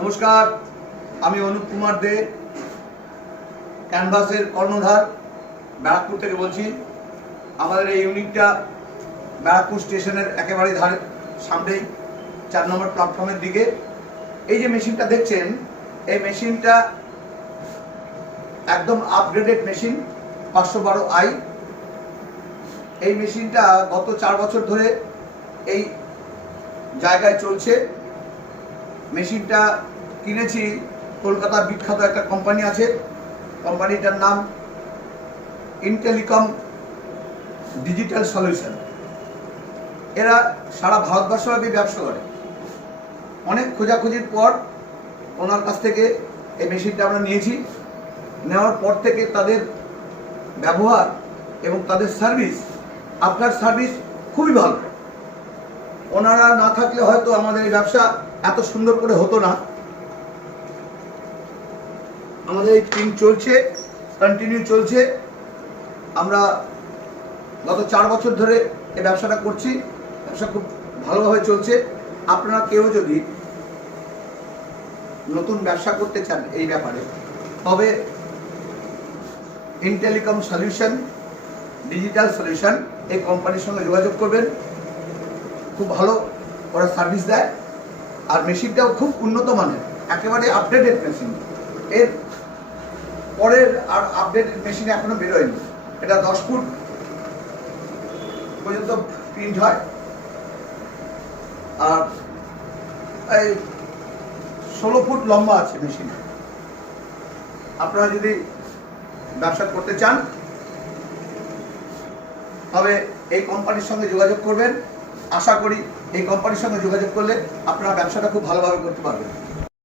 নমস্কার, আমি অনুপ কুমার দে, ক্যানভাসের কর্ণধার, ব্যারাকপুর থেকে বলছি। আমাদের এই ইউনিটটা ব্যারাকপুর স্টেশনের একেবারে ধারে সামনেই 4 নম্বর প্ল্যাটফর্মের দিকে। এই যে মেশিনটা দেখছেন, এই মেশিনটা একদম আপগ্রেডেড মেশিন 512i। এই মেশিনটা গত 4 বছর ধরে এই জায়গায় চলছে। মেশিনটা কিনেছি কলকাতার বিখ্যাত একটা কোম্পানি আছে, কোম্পানিটার নাম ইন্টেলিকম ডিজিটাল সলিউশন। এরা সারা ভারতবর্ষব্যাপী ব্যবসা করে। অনেক খোঁজাখুঁজির পর ওনার কাছ থেকে এই মেশিনটা আমরা নিয়েছি। নেওয়ার পর থেকে তাদের ব্যবহার এবং তাদের সার্ভিস, আফটার সার্ভিস খুবই ভালো। ওনারা না থাকলে হয়তো আমাদের এই ব্যবসা এত সুন্দর করে হতো না। আমাদের এই টিম চলছে, কন্টিনিউ চলছে। আমরা গত 4 বছর ধরে এই ব্যবসাটা করছি। ব্যবসা খুব ভালোভাবে চলছে। আপনারা কেউ যদি নতুন ব্যবসা করতে চান এই ব্যাপারে, তবে ইন্টেলিকম সলিউশন ডিজিটাল সলিউশন এই কোম্পানির সঙ্গে যোগাযোগ করবেন। খুব ভালো ওরা সার্ভিস দেয়, আর মেশিনটাও খুব উন্নত মানের, একেবারে আপডেটেড মেশিন। এর পরের আর আপডেটেড মেশিন এখনো বেরোয়নি। এটা 10 ফুট পর্যন্ত প্রিন্ট হয়, আর এই 16 ফুট লম্বা আছে মেশিন। আপনারা যদি ব্যবসা করতে চান তবে এই কোম্পানির সঙ্গে যোগাযোগ করবেন। আশা করি এই কোম্পানির সঙ্গে যোগাযোগ করলে আপনারা ব্যবসাটা খুব ভালোভাবে করতে পারবেন।